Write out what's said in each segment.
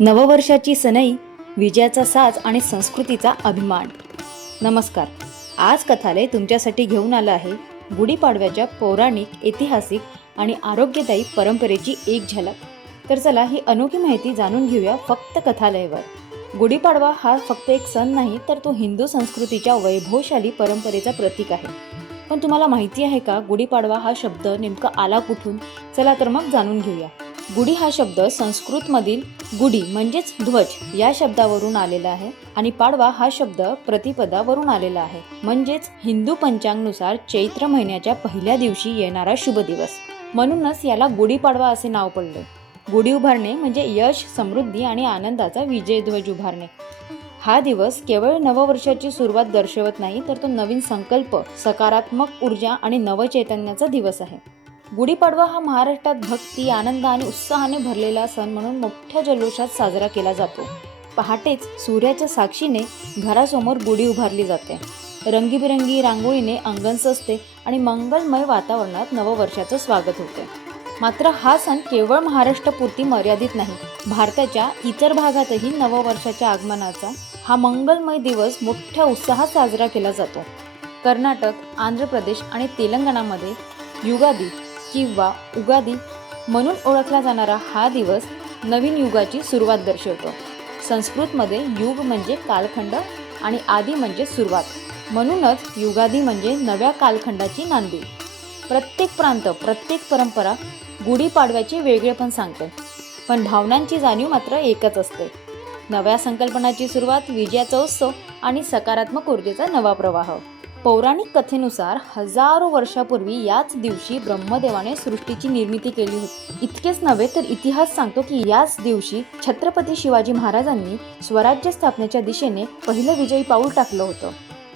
नववर्षाची सनई विजयाचा साज आणि संस्कृतीचा अभिमान. नमस्कार. आज कथालय तुमच्यासाठी घेऊन आलं आहे गुढीपाडव्याच्या पौराणिक ऐतिहासिक आणि आरोग्यदायी परंपरेची एक झलक. तर चला ही अनोखी माहिती जाणून घेऊया फक्त कथालयवर. गुढीपाडवा हा फक्त एक सण नाही तर तो हिंदू संस्कृतीच्या वैभवशाली परंपरेचा प्रतीक आहे. पण तुम्हाला माहिती आहे का गुढीपाडवा हा शब्द नेमका आला कुठून? चला तर मग जाणून घेऊया. गुढी हा शब्द संस्कृतमधील गुढी म्हणजेच ध्वज या शब्दावरून आलेला आहे आणि पाडवा हा शब्द प्रतिपदावरून आलेला आहे. म्हणजेच हिंदू पंचांगनुसार चैत्र महिन्याच्या पहिल्या दिवशी येणारा शुभ दिवस. म्हणूनच याला गुढीपाडवा असे नाव पडले. गुढी उभारणे म्हणजे यश समृद्धी आणि आनंदाचा विजय ध्वज उभारणे. हा दिवस केवळ नववर्षाची सुरुवात दर्शवत नाही तर तो नवीन संकल्प सकारात्मक ऊर्जा आणि नवचैतन्याचा दिवस आहे. गुढीपाडवा हा महाराष्ट्रात भक्ती आनंद आणि उत्साहाने भरलेला सण म्हणून मोठ्या जल्लोषात साजरा केला जातो. पहाटेच सूर्याच्या साक्षीने घरासमोर गुढी उभारली जाते. रंगीबिरंगी रांगोळीने अंगण सजते आणि मंगलमय वातावरणात नववर्षाचं स्वागत होते. मात्र हा सण केवळ महाराष्ट्रापुरती मर्यादित नाही भारताच्या इतर भागातही नववर्षाच्या आगमनाचा हा मंगलमय दिवस मोठ्या उत्साहात साजरा केला जातो. कर्नाटक आंध्र प्रदेश आणि तेलंगणामध्ये युगादी किंवा उगादी म्हणून ओळखला जाणारा हा दिवस नवीन युगाची सुरुवात दर्शवतो. संस्कृतमध्ये युग म्हणजे कालखंड आणि आदी म्हणजे सुरुवात. म्हणूनच युगादी म्हणजे नव्या कालखंडाची नांदी. प्रत्येक प्रांत प्रत्येक परंपरा गुढीपाडव्याचे वेगळेपण सांगते. पण भावनांची जाणीव मात्र एकच असते. नव्या संकल्पनाची सुरुवात विजयाचा उत्सव आणि सकारात्मक ऊर्जेचा नवा प्रवाह. पौराणिक कथेनुसार हजारो वर्षापूर्वी याच दिवशी ब्रह्मदेवाने सृष्टीची निर्मिती केली होती. इतकेच नव्हे तर इतिहास सांगतो की याच दिवशी छत्रपती शिवाजी महाराजांनी स्वराज्य स्थापनेच्या दिशेने पहिलं विजयी पाऊल टाकलं होतं.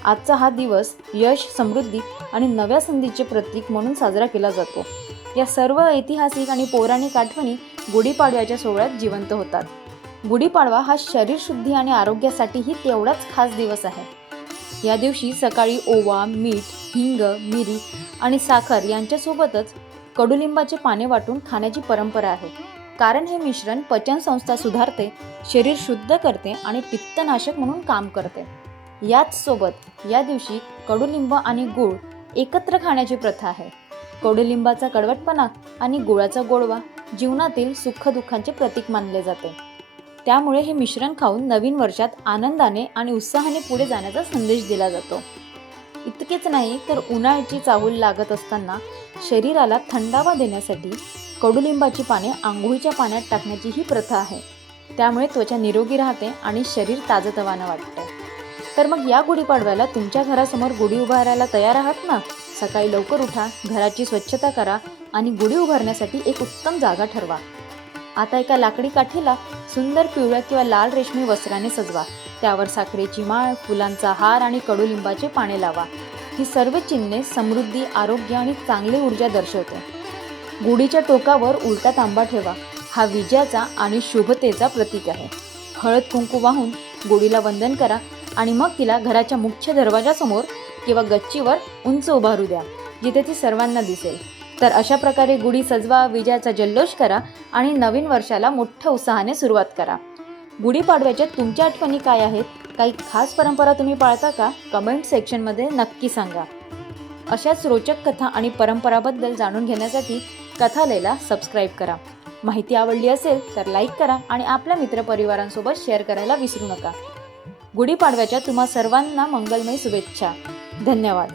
आजचा हा दिवस यश समृद्धी आणि नव्या संधीचे प्रतीक म्हणून साजरा केला जातो. या सर्व ऐतिहासिक आणि पौराणिक आठवणी गुढीपाडव्याच्या सोहळ्यात जिवंत होतात. गुढीपाडवा हा शरीरशुद्धी आणि आरोग्यासाठीही तेवढाच खास दिवस आहे. या दिवशी सकाळी ओवा मीठ हिंग मिरी आणि साखर यांच्यासोबतच कडुलिंबाचे पाने वाटून खाण्याची परंपरा आहे. कारण हे मिश्रण पचन संस्था सुधारते शरीर शुद्ध करते आणि पित्तनाशक म्हणून काम करते. याच सोबत या दिवशी कडुलिंब आणि गूळ एकत्र खाण्याची प्रथा आहे. कडुलिंबाचा कडवटपणा आणि गुळाचा गोडवा जीवनातील सुखदुःखांचे प्रतीक मानले जाते. त्यामुळे हे मिश्रण खाऊन नवीन वर्षात आनंदाने आणि उत्साहाने पुढे जाण्याचा संदेश दिला जातो. इतकेच नाही तर उन्हाळ्याची चाहूल लागत असताना शरीराला थंडावा देण्यासाठी कडुलिंबाची पाने आंघोळीच्या पाण्यात टाकण्याची ही प्रथा आहे. त्यामुळे त्वचा निरोगी राहते आणि शरीर ताजतवानं वाटतं. तर मग या गुढीपाडव्याला तुमच्या घरासमोर गुढी उभारायला तयार आहात ना? सकाळी लवकर उठा घराची स्वच्छता करा आणि गुढी उभारण्यासाठी एक उत्तम जागा ठरवा. आता एका लाकडी काठीला सुंदर पिवळ्या किंवा लाल रेशमी वस्त्राने सजवा. त्यावर साखरेची माळ फुलांचा हार आणि कडुलिंबाचे पाने लावा. ही सर्व चिन्हे समृद्धी आरोग्य आणि चांगली ऊर्जा दर्शवते. गुढीच्या टोकावर उलटा तांबा ठेवा. हा विजयाचा आणि शुभतेचा प्रतीक आहे. हळद कुंकू वाहून गुढीला वंदन करा आणि मग तिला घराच्या मुख्य दरवाजासमोर किंवा गच्चीवर उंच उभारू द्या जिथे ती सर्वांना दिसेल. तर अशा प्रकारे गुढी सजवा विजयाचा जल्लोष करा आणि नवीन वर्षाला मोठ्या उत्साहाने सुरुवात करा. गुढीपाडव्याच्या तुमच्या आठवणी काय आहेत? काही खास परंपरा तुम्ही पाळता का? कमेंट सेक्शनमध्ये नक्की सांगा. अशाच रोचक कथा आणि परंपराबद्दल जाणून घेण्यासाठी कथालयला सबस्क्राईब करा. माहिती आवडली असेल तर लाईक करा आणि आपल्या मित्रपरिवारांसोबत शेअर करायला विसरू नका. गुढीपाडव्याच्या तुम्हा सर्वांना मंगलमय शुभेच्छा. धन्यवाद.